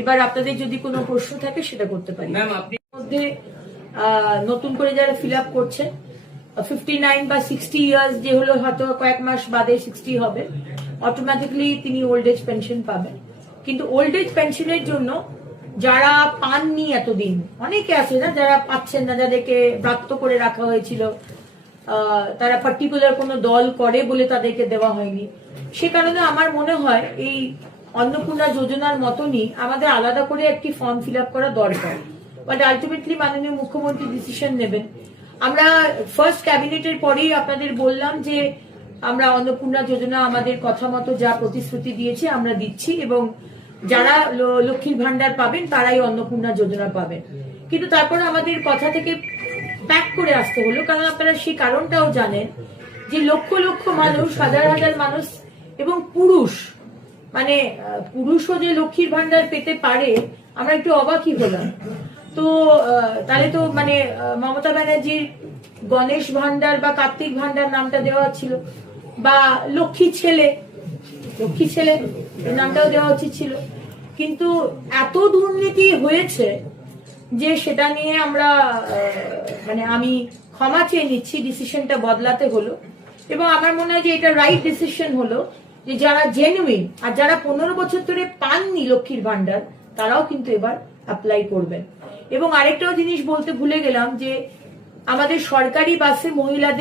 এবার আপনাদের যদি কোনো প্রশ্ন থাকে সেটা করতে পারি। মধ্যে নতুন করে যারা ফিল আপ করছে 59 বা 60 ইয়ার্স যে হলো হয়তো কয়েক মাস বাদে 60 হবে, অটোমেটিকলি তিনি ওল্ড এজ পেনশন পাবেন। কিন্তু ওল্ড এজ পেনশনের জন্য যারা পাননি এতদিন, অনেকে আছে না যারা পাচ্ছেন না, যাদেরকে ব্রাত্য করে রাখা হয়েছিল, তারা পার্টিকুলার কোনো দল করে বলে তাদেরকে দেওয়া হয়নি, সে কারণে আমার মনে হয় এই অন্নপূর্ণা যোজনার মতনই আমাদের আলাদা করে একটি ফর্ম ফিল আপ করা দরকার। বাট আলটিমেটলি মাননীয় মুখ্যমন্ত্রী ডিসিশন নেবেন। আমরা ফার্স্ট ক্যাবিনেটের পরেই আপনাদের বললাম যে আমরা অন্নপূর্ণা যোজনা আমাদের কথা মতো যা প্রতিশ্রুতি দিয়েছি আমরা দিচ্ছি, এবং যারা লক্ষ্মীর ভান্ডার পাবেন তারাই অন্নপূর্ণা যোজনা পাবেন। কিন্তু তারপরে আমাদের কথা থেকে ব্যাক করে আসতে হলো, কারণ আপনারা সেই কারণটাও জানেন যে লক্ষ লক্ষ মানুষ, হাজার হাজার মানুষ এবং পুরুষ, মানে পুরুষও যে লক্ষ্মীর ভান্ডার পেতে পারে আমরা একটু অবাকই হলাম। তো তাহলে তো মানে মমতা ব্যানার্জির গণেশ ভান্ডার বা কার্তিক ভান্ডার নামটা দেওয়া ছিল, বা লক্ষ্মী ছেলে নামটাও দেওয়া উচিত ছিল। কিন্তু এত দুর্নীতি হয়েছে যে সেটা নিয়ে আমরা মানে আমি ক্ষমা চেয়ে নিচ্ছি, ডিসিশনটা বদলাতে হলো। এবং আমার মনে হয় যে এটা রাইট ডিসিশন হলো যে যারা জেনুইন আর যারা 15 বছর ধরে পাননি লক্ষ্মীর ভান্ডার তারাও কিন্তু এবার অ্যাপ্লাই করবেন। এবং আরেকটাও জিনিস বলতে ভুলে গেলাম যে আমাদের সরকারি বাসে মহিলাদের